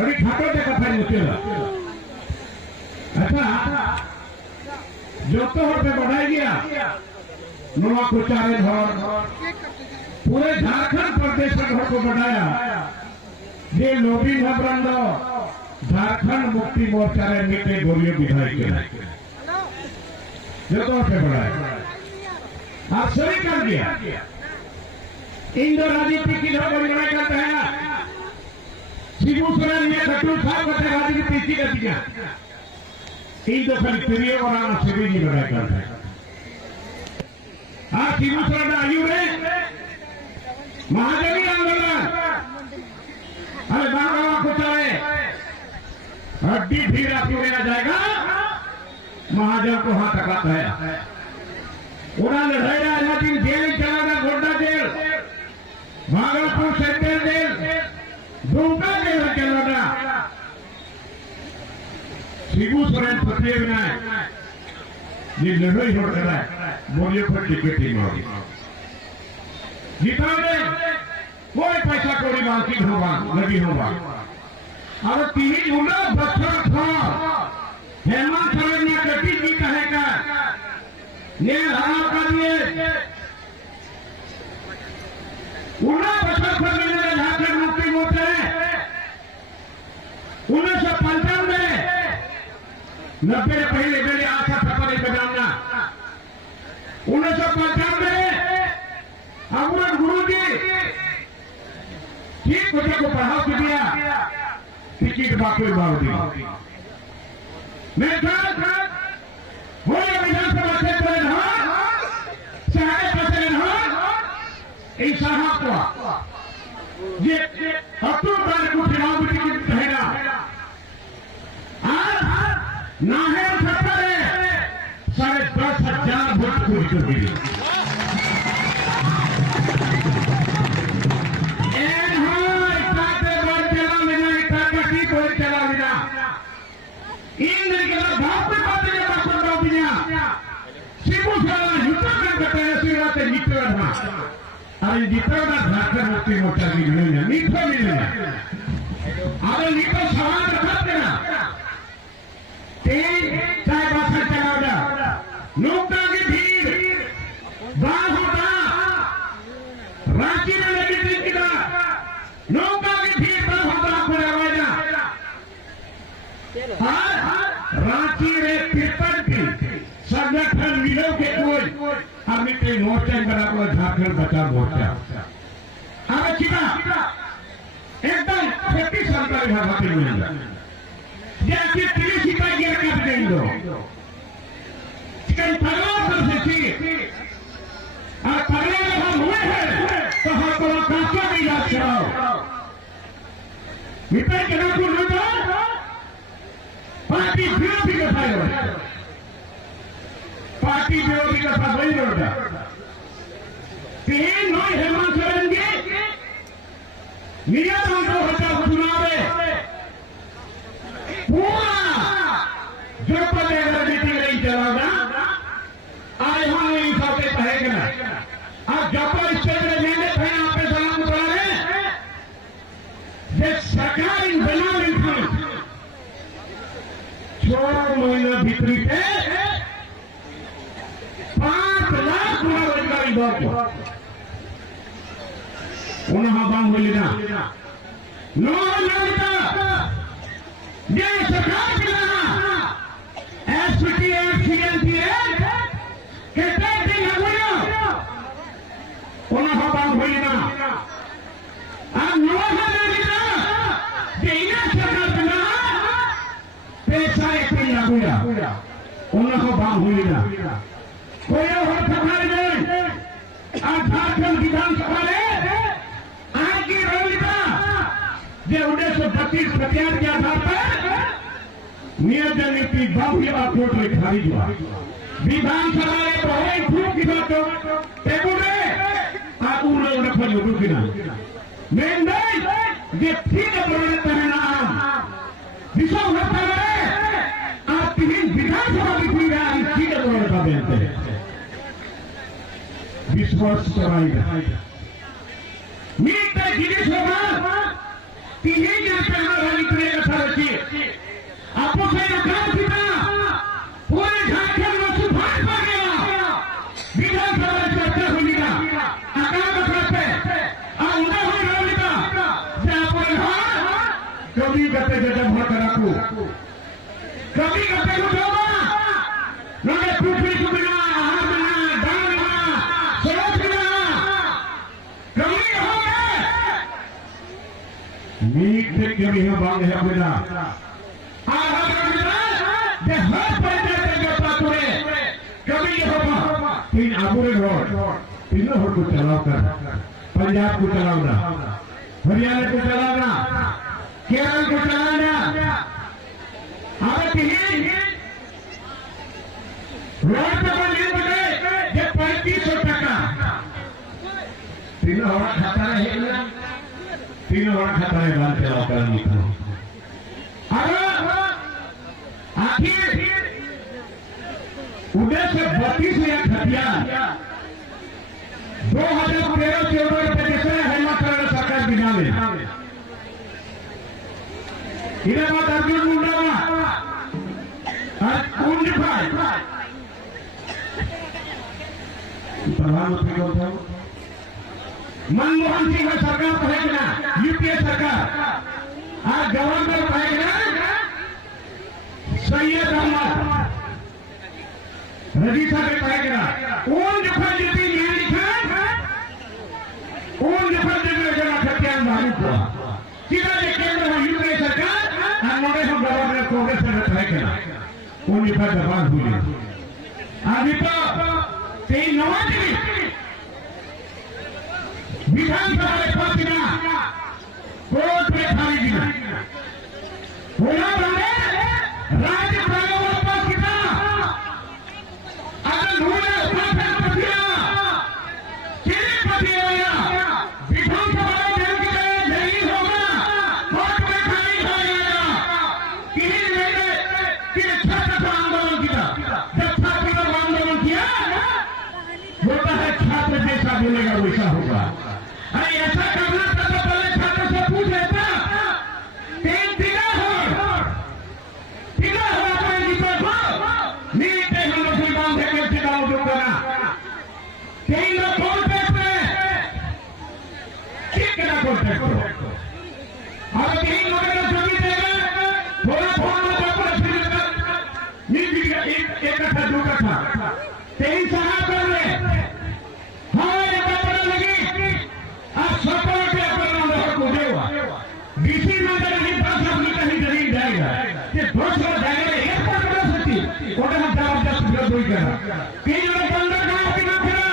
अभी ठाकुर के कथा मुतेला अच्छा जो तो पे बढ़ाई गया नुआ कुचारे घर पूरे झारखंड प्रदेश घर को बढ़ाया ये लोभी भद्रंड झारखंड मुक्ति मोर्चा ने मीटे गोलियों विधायक के जो तो पे बढ़ाया आप सही कर दिया इंदो राजनीति की लोग लड़ाई करते हैं शिबू सोरेन ये खट्टू साहब को राजनीति की गतियां इंदो खाली प्रिय और आना शिबू जी लड़ाई करते हैं हाँ शिबू सोरेन आयु रे महादेवी आंदोलन अरे बाबा को चले हड्डी भीड़ आपको लेना जाएगा महादेव को हाथ टकाता है उन्होंने लड़ाई दिन जेल चलाना Godda jail Bhagalpur central jail Dumka jail चलाना शिबू सोरेन पत्नी बनाए ये लड़ाई हो रहा है बोलिए पर टिकट ही मांगी जितना दे कोई पैसा कौड़ी बाकी होगा लगी होगा और 3 बच्चों था हेमंत सोरेन ने कटी जी कहेगा ये हरा करिए 19 बच्चों पर मिलने झारखंड मुक्ति मोर्चा है 1995 90 पहले मेरे आशा सफर बजाना 1995 अमर गुरु जी ठीक बच्चे को पढ़ा के दिया टिकट बाकी मार दी मेरे साथ वो विधानसभा क्षेत्र में शहर साहब को ये अक्टूबर को चुनाव में टिकट रहेगा ना है सरकार है 10,500 वोट को टिकट मिली अरे जितना झारखंड मुक्ति मोर्चा की मिलेगा मीठा मिलेगा अरे मीठा सवाल रखा देना 3 चाय बासा चलाओ नौका की भीड़ बाल होता रांची में लगी थी किला नौका की भीड़ बाल होता आपको लगाया रांची में तिरपन की संगठन मिलो के कोई अभी कई मोर्चा बराबर झारखंड बचा मोर्चा अरे चिता एकदम 36 साल का विभाग मिलेगा जैसे 30 सिपाही गिर कर देंगे कई पगला कर सकती और पगला हम हुए हैं तो हम को कांचा नहीं याद कराओ मित्र के नाम को नहीं पार्टी विरोधी का फायदा पार्टी विरोधी का साथ वही लड़ता 3 हेमंत सोरेन के नियम को हटा चुनाव पूरा जो पद राजनीति नहीं चलाना आए हम नहीं साथे कहेगा आप जब स्टेज में लेने थे आप पे सलाम करा रहे ये सरकार इन बना रही थी 6 महीना भीतरी पे 5 लाख रोजगारी बात उन्हें बांग बोली ना नो लगता ये सरकार के ना एसपीटी सीएनपी कहते दिन बोलो उन्हें बांग बोली ना अब नो लगता ये इन्हें सरकार के ना पैसा एक लागूया उन्हें बांग बोली ना कोई और सरकार नहीं झारखंड विधानसभा ने आज की रणनीति जो 1932 प्रत्यार के आधार पर नियोजन नीति बाबू कोर्ट में खारिज हुआ विधानसभा ने बहुत खूब की बात टेबल में आप उन लोगों ने खोज रुकी ना मैं नहीं ये ठीक परिणाम विषम होता है आप 3 विधानसभा की खुली है ठीक का देते हैं विश्वास कराएगा मीट गिरीश होगा 3 दिन पहले कभी करते जगह भर रखो कभी करते कुछ होगा नगे पृथ्वी को बिना आहार बिना दान बिना सोच बिना कभी होगा मीट कभी हो बांग है बिना आहार बिना जे हर पैदा के पातुरे कभी होगा तीन आबुरे रोड तीनों हर को चलाओ कर पंजाब को चलाओना हरियाणा को चलाना केरल को चलाना अब तीन रोड पे बंद बने ये 3500 टका तीनों हवा खाता है तीनों हवा खाता है बाल चलाओ करनी था अब आखिर उधर से 32,000 हथियार 2013-14 रुपए जैसे हेमंत सरकार बिना ले इधर बात अर्जुन मुंडा कुंज भाई प्रधानमंत्री कौन था मनमोहन सिंह सरकार कहेगा यूपीए सरकार आज गवर्नर कहेगा सैयद अहमद रजीसा के कहेगा कौन जफर जीती मैं लिखा कौन जफर जीती जगह खत्यान मालूम हुआ सीधा जे केंद्र में यूपीए सरकार और नोड़े हम गवर्नर कांग्रेस में कहेगा कौन जफर जवान हुई अभी तो तीन नवाज विधानसभा में पहुंचना कोर्ट में खाली दिना होना बने राज्य प्रगति पर कितना अगर नूने उपलब्ध पतिया किले पतिया विधानसभा में देने नहीं होगा कोर्ट में खाली जाएगा किसी ने कि छात्र आंदोलन किया जब छात्र आंदोलन किया होता है छात्र जैसा बोलेगा वैसा होगा अरे ऐसा करना था तो पहले छात्र से पूछ लेता तीन तिला हो अपने जीवन को नीचे हम लोग भी बांधे के तिला हो करा तीन लोग कौन पे ठीक करा कॉन्ट्रैक्ट और तीन लोग का जमीन देगा थोड़ा फोन में जाकर फिर नीचे एक कथा दो कथा तीन सहा कर ले हमारे बात लगी आप सफल के अपना को देवा डीसी में नहीं पास अपनी कहीं जमीन जाएगा कि 200 जाएगा एक पर बना सकती और हम जबरदस्त विरोध हुई करा तीन लोग बंदर गांव की ना करा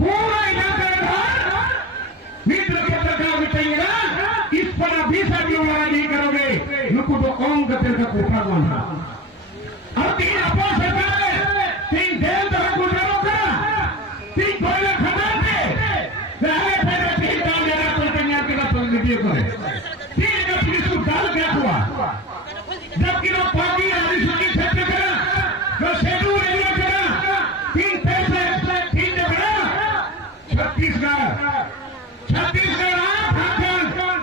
पूरा इलाका घर मित्र के प्रकार बिताएगा इस पर अभी से भी लड़ाई नहीं करोगे नुकु तो कौन गतिर का कोठा बना अब तीन अपा सरकार तीन देव तरह को जरो करा तीन कोयला खदान दे रहे थे तीन काम लेना तो तैयार के साथ वीडियो करे तीन का पुलिस को डाल क्या हुआ जबकि लोग पार्टी आदि सुनी छत्ते करा जो शेड्यूल एरिया करा तीन पैसे तीन जगह छत्तीसगढ़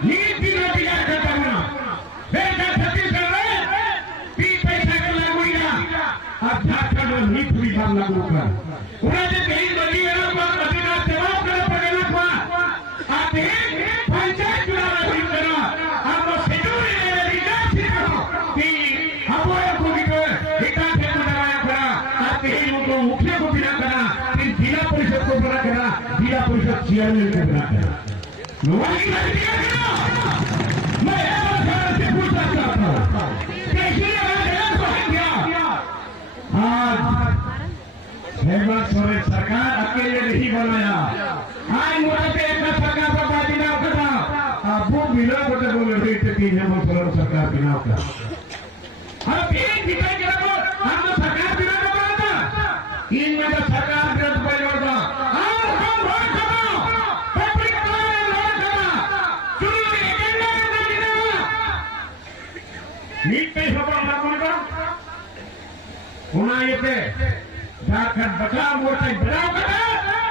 नीट भी ना दिया करता हूँ बेटा छत्तीसगढ़ में तीन पैसा का लागू या अब झारखंड में नीट भी काम लागू कर उन्हें जो कहीं बनी है ना मदीना जवाब करना पड़ेगा था आप एक पंचायत चुनाव भी करा आप वो शेड्यूल एरिया सीखो कि हम वो को भी तो हितान से लगाया करा आप कहीं उनको मुखिया को बिना करा फिर जिला परिषद को बना करा जिला परिषद चेयरमैन को बना करा नौकरी दिया करा मैं से पूछना चाहता हूँ कैसे आज हेमंत सोरेन सरकार अकेले नहीं बनाया आज मुझे एक सरकार का बाजी ना करा वो बिना बोले बोले तीन हेमंत सोरेन सरकार बिना का अब तीन दिखाई के हम तो सरकार बिना बना था तीन में तो सरकार बिना पहले होता हम वोट करो पब्लिक को वोट करो चुनाव एजेंडा में देना नीट पे होगा लागू का होना ये पे झारखंड बचाव मोर्चा बनाओ करा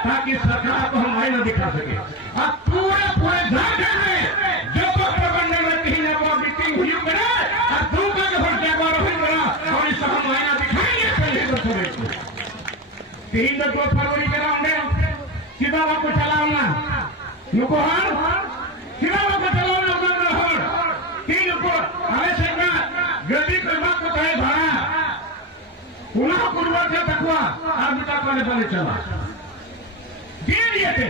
ताकि सरकार को हम आईना दिखा सके अब पूरे झारखंड में जो प्रबंधन में कहीं ना वो मीटिंग हुई करे और दूसरा जो जागवार हुई करा और इस हम आईना दिखाएंगे पहले तो सुबह को 3 फरवरी के राउंड सीधा आपको चलाना नुको हर सीधा आपको चलाना 3 बने बने चला दे दिए थे।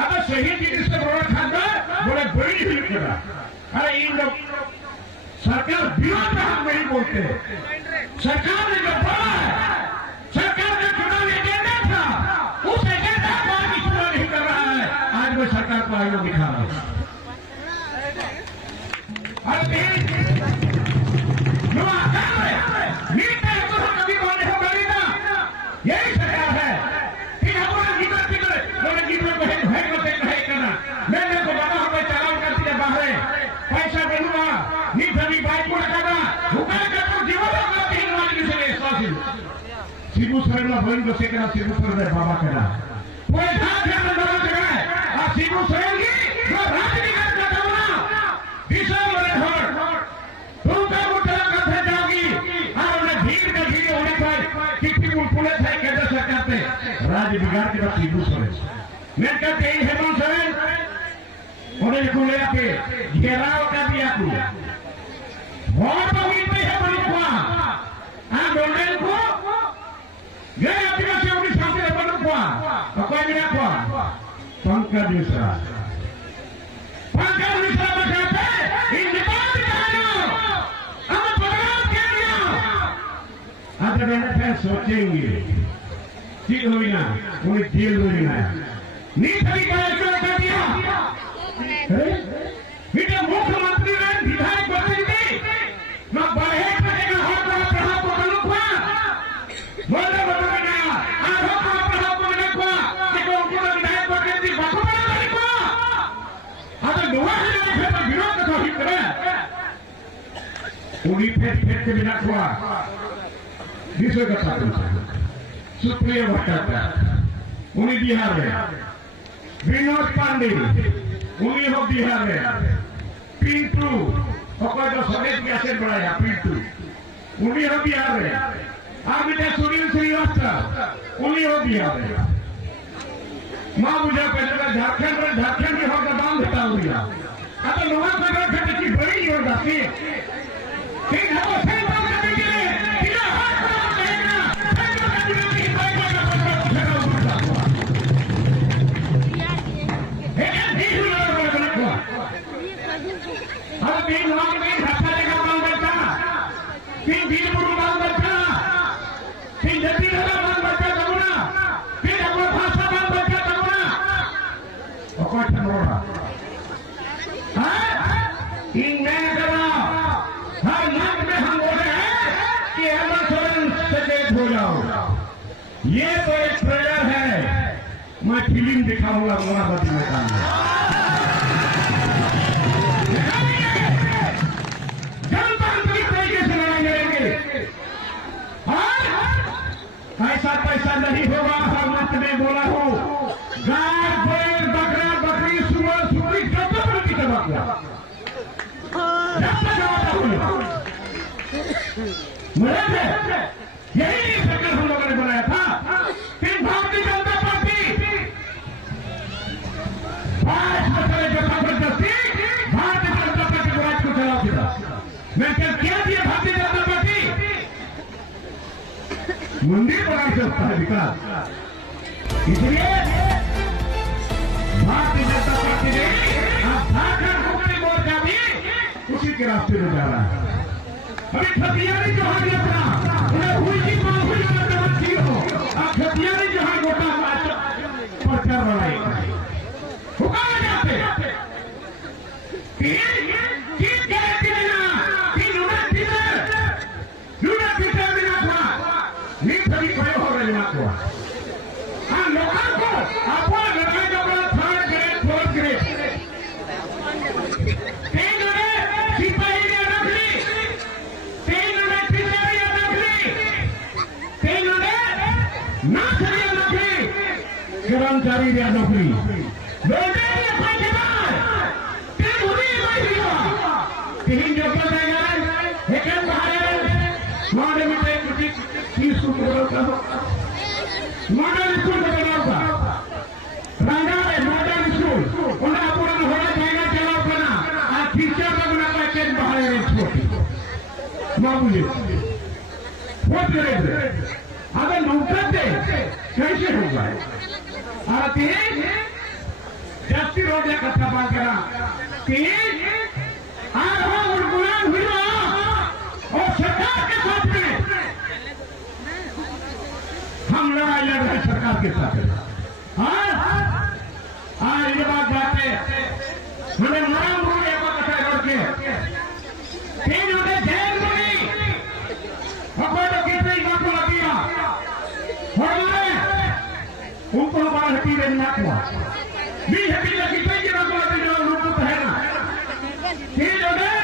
अब सही चीज से बड़ा खाना बोले बड़ी ही करा। अरे इन लोग सरकार विरोध में हम नहीं बोलते। सरकार ने जो बोला है, सरकार ने चुनाव एजेंडा था, उस एजेंडा को आज पूरा नहीं कर रहा है। आज वो सरकार को आयोग दिखा रहा है। अरे जो आकार है नीति तो हम कभी बोले हो गई ना, यही सरकार है। फिर हमारे जीवन की बोले जीवन को है नहीं करना। मैंने को बना हमें चलान कर दिया बाहर पैसा बनूंगा नी सभी बाइक को लगाना हुक्म करता जीवन का तीन वाली से स्वासी शिबू सरला बहन को सेकना शिबू सर बाबा करा कोई धार के अंदर जगह है आ शिबू सरेंगी जो राजनीति करता था ना दिशा में हर तुम का मुद्दा करते जाओगी और उन्हें धीर का धीरे होने पर कितनी पुलिस है केंद्र सरकार पे राज्य बिगाड़ के बाद शिबू सरे मैं कहते ही हेमंत सोरेन उन्हें को ले आके घेराव कर दिया को बहुत उम्मीद है बड़ी को आंदोलन को ये अपने से उन्हें शांति बन को तो कोई नहीं को पंकज मिश्रा बचाते इन बात जानो हम बदलाव के लिए आज मैंने सोचेंगे कि हुई ना उन्हें जेल हुई ना नीति का कर दिया मुख्यमंत्री ने विधायक बदली ना बढ़े करेगा हो तो प्रभाव को बनो बोले बोले ना आधो को प्रभाव को बनो कि को उनको विधायक बदली बाको बना को अगर दुआ है तो विरोध तो ही करे उन्हीं फेंक के बिना हुआ विषय का साथ सुप्रिय भट्टाचार्य उन्हीं बिहार में विनोद पांडे उन्हीं हो बिहार में पिंटू और जो स्वदेश की असर बढ़ाया पिंटू उन्हीं हो बिहार में आप इधर सुनील श्रीवास्तव उन्हीं हो बिहार में माँ मुझे पहले झारखंड के होगा दाम देता हूँ दिया अब लोहा सरकार खर्च की बड़ी हो जाती है ठीक है वो सही बात करने के लिए बिना हाथ पर कहेगा सही बात करने के लिए कोई कोई अब तीन लोग में धक्का लेगा बाल बच्चा तीन बीज बुरु बाल बच्चा तीन जल्दी लगा बाल बच्चा तबुना तीन अपना भाषा बाल बच्चा तबुना और कोई तबुना हाँ इन में करा हर नाक में हम बोले हैं कि हेमंत सोरेन सचेत हो जाओ ये तो एक ट्रेलर है मैं फिल्म दिखाऊंगा मोनाबती मैदान में ऐसा पैसा नहीं होगा हर मत में बोला हूँ गाय बैल बकरा बकरी सुअर सुअरी जब तक की जवाब यही सरकार हम लोगों ने बनाया था फिर भारतीय जनता पार्टी 5 मसले जबरदस्ती भारतीय जनता पार्टी को राज को चला दिया मैं क्या दिया भारतीय जनता पार्टी मंदिर बना सकता है विकास इसलिए भारतीय जनता पार्टी ने झारखंड मुक्ति मोर्चा भी उसी के रास्ते में जा रहा है अभी खतियानी जो है अपना उन्हें हुई की को हुई की हो अब खतियानी जो है गोटा प्रचार बढ़ाएगा हुक्म जाते कर्मचारी या नौकरी तीन जो मॉडल स्कूल का बनाऊंगा रंगा मॉडल स्कूल उन्हें पूरा होना जाएगा चलाओ करना आज टीचर का बना पैकेज बाहर छोटी मामूली फोर्थ ग्रेड अगर नौकर दे कैसे होगा? आती जाती रोज कथा बात करा कि आज हम गुलाम हुआ और सरकार के साथ में हम लड़ाई लड़ रहे सरकार के साथ। आज ये बात जाते हमें नाम बोले कथा करके तीन हमें जेल मिली और तो कितने बात को लगिया उनको हमारा हटी देना हुआ भी हटी लगी चाहिए बात को लगी जो लोग तो है ना तीन हमें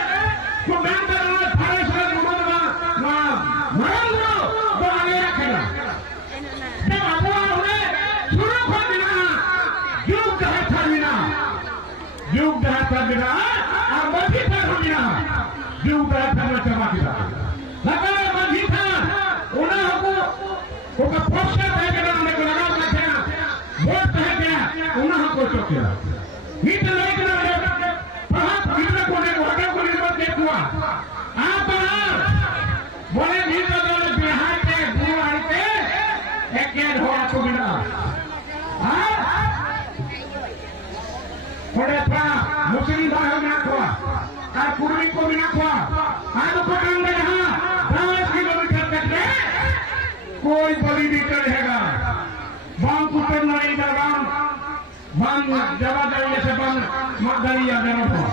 को बैंक करना थाने से मुकदमा मरण लो तो आगे रखेगा जब अफवाह हुए शुरू कर देना युग था बिना युग था बिना और मजी था बिना युग था में चमा किया लगा मजी था उन्हें हमको को पोस्टर है के नाम में लगा रखा वोट है क्या उन्हें हमको चोकिया नीत नहीं करना बहुत कितने कोने को हटा को निर्माण देखुआ आप बोले नीत वाले बिहार के बुआई पे एक के हो आपको मिला थोड़े था मुस्लिम भाई में खोआ और पूर्वी को भी ना खोआ आज को काम में यहाँ 10 किलोमीटर तक में कोई बलि नहीं करेगा बाम कुत्ते नहीं दरबान बाम जवा दरिया से बाम मगदरिया दरबान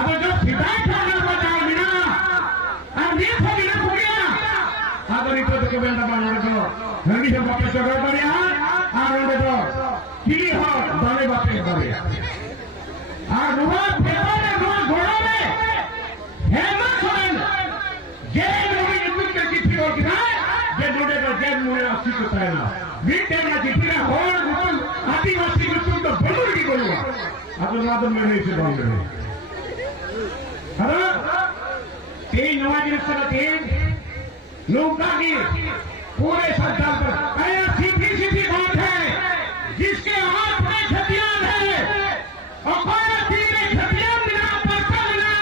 अब जो हिदायत करने बचा बिना अब ये तो बिना खुदिया अब नहीं तो के बेंदा बांधने को हंडी से बापे से कर दिया और उनके तो की हो दाने बापे करिया और रुआ फेवा ने रुआ घोड़ा में हेमंत सोरेन जेल में युद्ध के चिट्ठी और किनारे जे नोडे का जेल में आसी को तायना बीते ना चिट्ठी ना हो गुल आदिवासी गुल तो बलूर की बोलूं अब नादम में नहीं से बांध रहे अरे तीन नवाज रस्ता तीन लोग की पूरे सरकार पर ऐसा सीधी बात है जिसके हाथ में हथियार है और कोई तीन हथियार मिला पत्थर मिला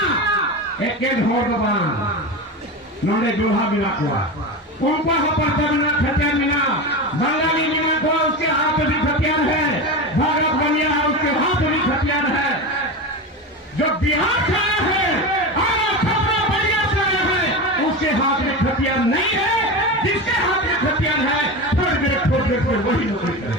एक एक हो दबान नोडे जोहा मिला हुआ उनका हो पत्थर मिला हथियार मिला बंगाली मिला को उसके हाथ में भी हथियार है भारत बनिया है उसके हाथ में भी हथियार है जो बिहार से आया है और छपरा बलिया से आया है उसके हाथ में हथियार नहीं है जिसके हाथ में हथियार है थोड़ी देर को वही नौकरी करे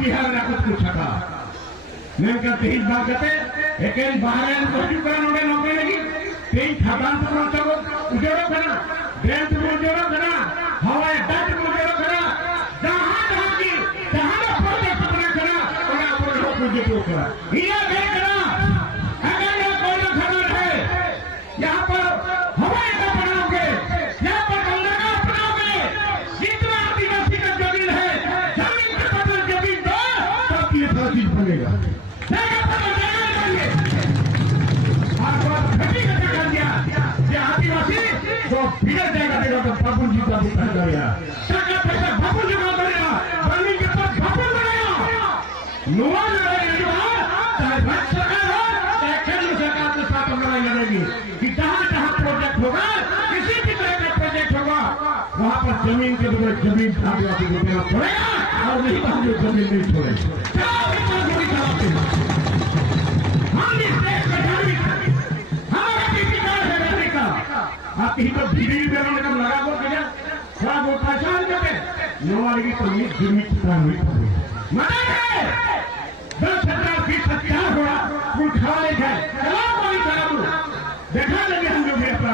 बिहार में कुछ कुछ था नहीं करते ही बात करते एक बाहर कोशिश करना उन्हें नौकरी लगी तीन ठगान तो पहुंचो उजड़ो करना बैंक में उजड़ो करना हवाई अड्डा में उजड़ो करना जहां प्रोजेक्ट अपना करना और अपने लोग प्रोजेक्ट करा ये नहीं करना अगर ये कोई खबर है यहाँ पर हवाई अड्डा बनाओगे यहाँ पर गंगा का अपनाओगे जितना आदिवासी का जमीन है जमीन के बदल जमीन दो तब ये फांसी बनेगा तो बिगड़ जाएगा देगा तो बाबू जी का भी कर गया सरकार पैसा बाबू जी का करेगा जमीन के पास बाबू लड़ेगा नुआ लड़ेगा चाहे राज्य सरकार हो चाहे केंद्र सरकार के साथ लड़ाई लड़ेगी कि जहां प्रोजेक्ट होगा किसी भी तरह का प्रोजेक्ट होगा वहां पर जमीन के बगैर जमीन आदिवासी को देना पड़ेगा और नहीं तो हम जमीन नहीं छोड़ेंगे हम इस देश में हमारा अधिकार है रहने का आपकी तो धीरे धीरे का लगा वो क्या थोड़ा वो पहचान करते नवाली तो ये जमीन चुका हुई मना है 10,000 हुआ फूल खा ले जाए चला कोई चला देखा लगे हम लोग अपना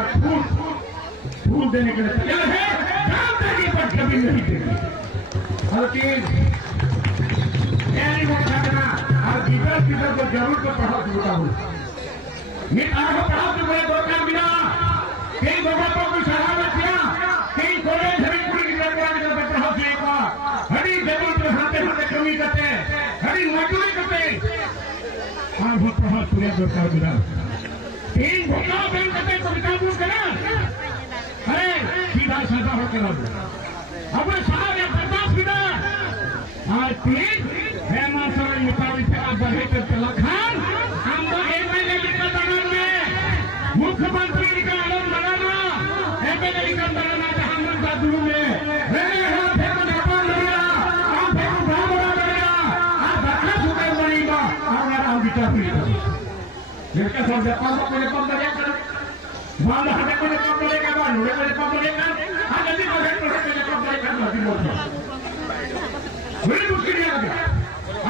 फूल देने के लिए तैयार है काम करने पर कभी नहीं देंगे और वो करना और भीतर को जरूर तो पढ़ा चुका हूँ पढ़ा चुके दो बिना कई लोगों को कुछ सलामत किया कई कॉलेज हरिपुर की पढ़ा चुका हरी जमीन पर हाथे हाथे कमी करते हरी मजदूरी करते हाँ वो पढ़ा चुके सरकार बिना तीन घोटा बैंक करते तो विकास करा अरे सीधा साधा होकर अपने साहब या बर्दाश्त बिना आज तीन हेमंत सोरेन मुताबिक मुख्यमंत्री का आलम बनाना, एमएलए का बनाना जहां का दूर में मैंने यहाँ फेंको जापान बनेगा, आप फेंको ब्राह्मण बनेगा, आप धक्का सुधर बनेगा, आप नाम विचार नहीं जिसका सब जापान को मेरे पंप करेगा, बांध हमें मेरे पंप करेगा, बांध मेरे पंप करेगा, आज अभी मेरे पंप करेगा, नहीं बोलता बड़ी मुश्किल है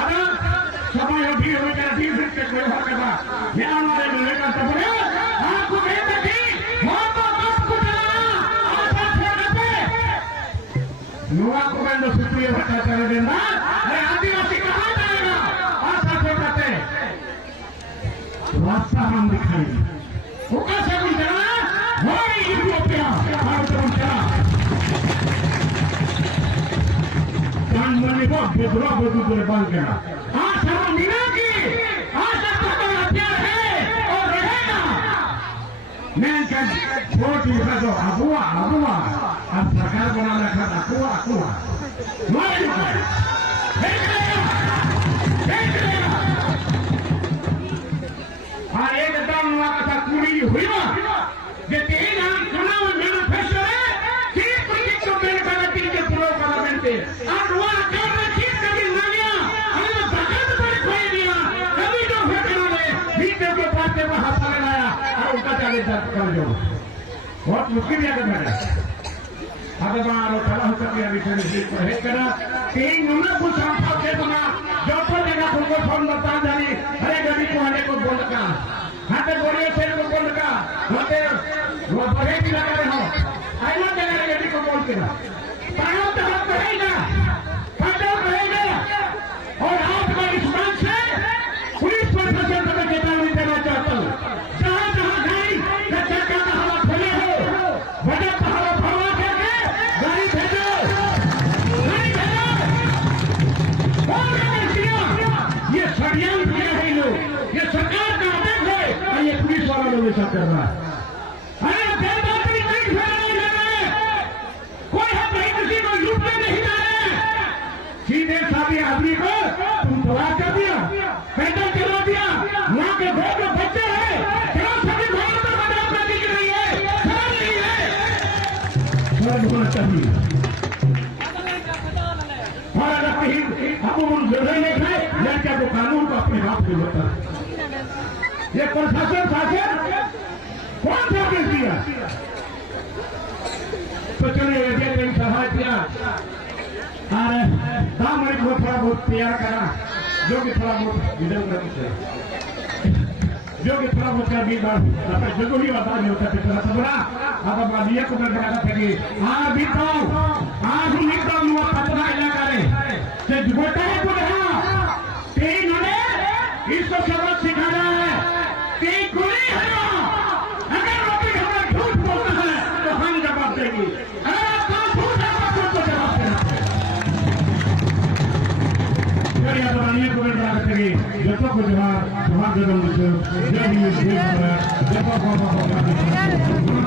अगर समय अभी हो गया दिन से कोई हो गया ये हमारे मिलने का सब है आपको कहते कि बहुत आपको चलाना आप छोड़ते नुआ को मैं सुप्रिय बता चले देना अरे आदिवासी कहाँ जाएगा आप छोड़ते रास्ता हम दिखाएंगे वो कैसे कुछ चला वही यूरोपिया भारत में चला मरने को बेदुरा बेदुरे बांध गया आज हम मीना की आज तक तो हथियार है और रहेगा मैं क्या वोट लिखा तो अबुआ अब सरकार बना रखा था कुआ मार और एक दम हुआ का पूरी हुई ना ये तीन हम चुनाव मैनिफेस्टो है तीन प्रोजेक्ट को मेरे का तीन के पूरा करा बनते और वो आकर में ठीक कभी ना गया हमने बचत पर खोई दिया कभी तो फेंकना ले बीते के पास में हाथ लगाया और उनका चाले कर दो बहुत मुश्किल है करना अब बाहर चला हो सकती है विषय से पढ़े करा तीन नंबर कुछ हम से बना जो तो जगह उनको फोन बता जानी अरे गरीब को आने को बोल का हाथे बोलिए से को बोल का होते वो बड़े भी लगा रहे हो आइना जगह गरीब को बोल के ना पायो तो हम रहेगा पायो रहेगा और आप का इस मंच से पुलिस प्रशासन को चेतावनी देना चाहता हूँ जहाँ जहाँ गई कच्चा का हवा फैले हो बजट का हवा फैला करके गाड़ी भेजो ये षड्यंत्र है लोग ये सरकार का आदेश है और ये पुलिस वाला लोग ऐसा कर रहा है अरे बेबाकी नहीं फैलाने जा रहे कोई हम नहीं किसी को लूटने नहीं जा रहे सीधे साधे आदमी को तुम तबाह कर दिया पैदल चला दिया माँ के घर में बच्चे हैं क्या सभी भाइयों पर बदलाव करने की नहीं है खबर नहीं है खबर होना चाहिए और अगर कहीं अब उन जगह नहीं खाए लड़का को कानून को अपने हाथ में होता है ये प्रशासन शासन कौन सा केस दिया तो चलिए ये कहीं सहाय किया और दाम को थोड़ा बहुत तैयार करा जो कि थोड़ा बहुत इधर उधर जो कि थोड़ा बहुत भी बात जो भी बता नहीं होता पिछला तो बोला अब बालिया को मैं बना था कि आज भी तो हुआ पतना इलाका रे से गोटा है को रहा तेरी नने इसको सबक सिखाना है तेरी गोली है अगर रोटी हमारा झूठ बोलता है तो हम जवाब देंगे अगर आपका झूठ है तो जवाब देना चलिए अब बालिया को मैं बना करेंगे जब तक जवाब जय हिंद जय भारत जय बाबा